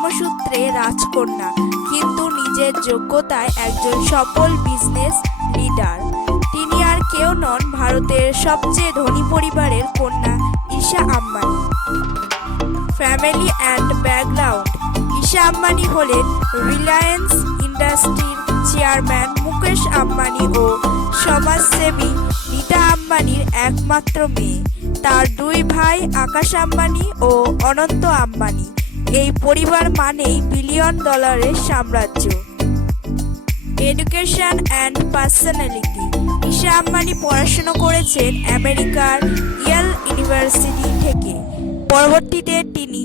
জন্মসূত্রে রাজকন্যা, কিন্তু নিজের যোগ্যতায় একজন সফল বিজনেস লিডার। তিনি আর কেউ নন, ভারতের সবচেয়ে ধনী পরিবারের কন্যা Isha Ambani. Family and background. Isha Ambani হলেন রিলায়েন্স ইন্ডাস্ট্রির চেয়ারম্যান মুকেশ আম্বানি ও সমাজসেবী নীতা আম্বানির একমাত্র মেয়ে। তার দুই ভাই আকাশ আম্বানি ও অনন্ত আম্বানি। এই পরিবার মানেই বিলিয়ন ডলারের সাম্রাজ্য। Education and personality. Isha Ambani পড়াশোনা করেছেন আমেরিকার ইয়েল ইউনিভার্সিটি থেকে। পরবর্তীতে তিনি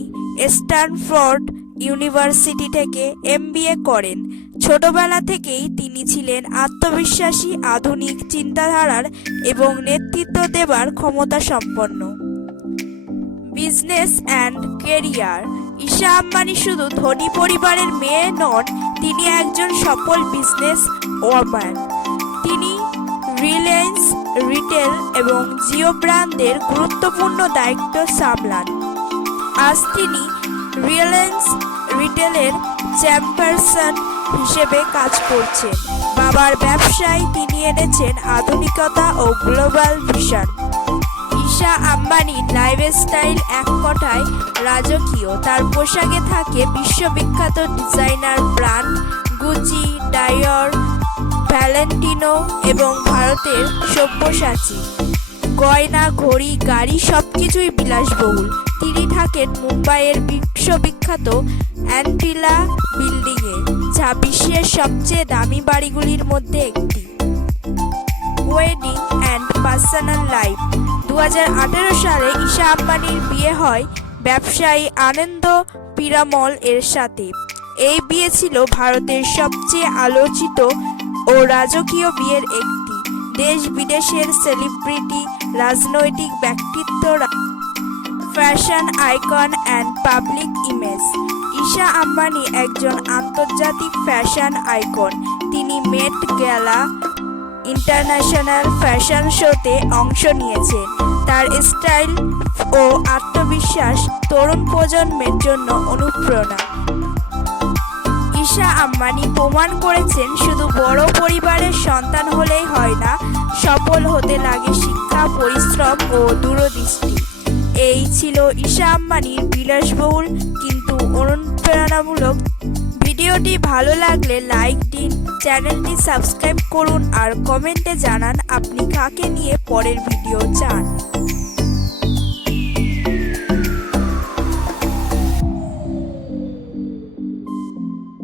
স্ট্যানফোর্ড ইউনিভার্সিটি থেকে MBA করেন। ছোটবেলা থেকেই তিনি ছিলেন আত্মবিশ্বাসী, আধুনিক চিন্তাধারার এবং নেতৃত্ব দেবার ক্ষমতা সম্পন্ন। Business and career. Isha Ambani শুধু ধনী পরিবারের মেয়ে নন, তিনি একজন সফল বিজনেস ওম্যান। তিনি রিলায়েন্স রিটেল এবং জিও ব্র্যান্ডের গুরুত্বপূর্ণ দায়িত্ব সামলান। আজ তিনি রিলায়েন্স রিটেলের চেয়ারপারসন হিসেবে কাজ করছেন। বাবার ব্যবসায় তিনি এনেছেন আধুনিকতা ও গ্লোবাল ভিশন। ঈশা আম্বানির লাইফস্টাইল এক কথায় রাজকীয়। তার পোশাকে থাকে বিশ্ববিখ্যাত ডিজাইনার ব্র্যান্ড গুচি, ডাইর, ভ্যালেন্টিনো এবং ভারতের সব্যসাচী। গয়না, ঘড়ি, গাড়ি সবকিছুই বিলাসবহুল। তিনি থাকেন মুম্বাইয়ের বিশ্ববিখ্যাত অ্যান্টিলা বিল্ডিংয়ে, যা বিশ্বের সবচেয়ে দামি বাড়িগুলির মধ্যে একটি। Wedding and personal life. 2018 সালে ঈশা আম্বানির বিয়ে হয় ব্যবসায়ী আনন্দ পিরামল এর সাথে। এই বিয়ে ছিল ভারতের সবচেয়ে আলোচিত ও রাজকীয় বিয়ের একটি। দেশ বিদেশের সেলিব্রিটি, রাজনৈতিক ব্যক্তিত্ব, fashion icon and public image. Isha Ambani একজন আন্তর্জাতিক ফ্যাশন আইকন। তিনি মেট গ্যালা ইন্টারন্যাশনাল ফ্যাশন শোতে অংশ নিয়েছেন। তার স্টাইল ও আত্মবিশ্বাস তরুণ প্রজন্মের জন্য অনুপ্রেরণা। ঈশা আম্বানি প্রমাণ করেছেন শুধু বড় পরিবারের সন্তান হলেই হয় না, সফল হতে লাগে শিক্ষা, পরিশ্রম ও দূরদৃষ্টি। এই ছিল ঈশা আম্বানির বিলাসবহুল কিন্তু অনুপ্রেরণামূলক ভিডিওটি ভালো লাগলে লাইক দিন, চ্যানেলটি সাবস্ক্রাইব করুন আর কমেন্টে জানান আপনি কাকে নিয়ে পরের ভিডিও চান।